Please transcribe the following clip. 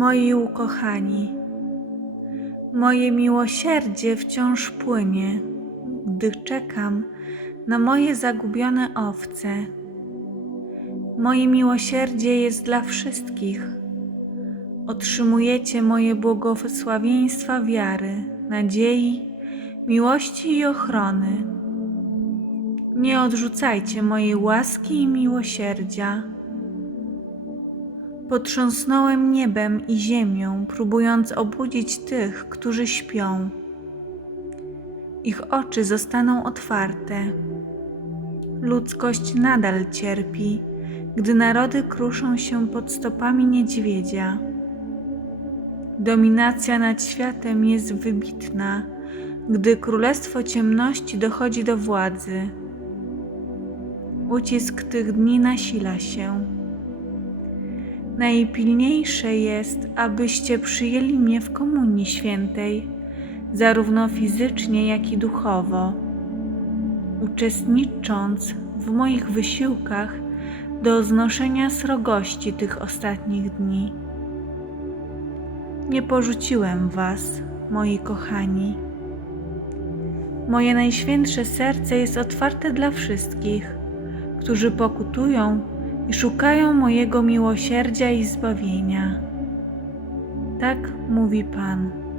Moi ukochani, moje miłosierdzie wciąż płynie, gdy czekam na moje zagubione owce. Moje miłosierdzie jest dla wszystkich. Otrzymujecie moje błogosławieństwa wiary, nadziei, miłości i ochrony. Nie odrzucajcie mojej łaski i miłosierdzia. Potrząsnąłem niebem i ziemią, próbując obudzić tych, którzy śpią. Ich oczy zostaną otwarte. Ludzkość nadal cierpi, gdy narody kruszą się pod stopami niedźwiedzia. Dominacja nad światem jest wybitna, gdy królestwo ciemności dochodzi do władzy. Ucisk tych dni nasila się. Najpilniejsze jest, abyście przyjęli mnie w Komunii Świętej, zarówno fizycznie, jak i duchowo, uczestnicząc w moich wysiłkach do znoszenia srogości tych ostatnich dni. Nie porzuciłem Was, moi kochani. Moje najświętsze serce jest otwarte dla wszystkich, którzy pokutują i szukają mojego miłosierdzia i zbawienia. Tak mówi Pan.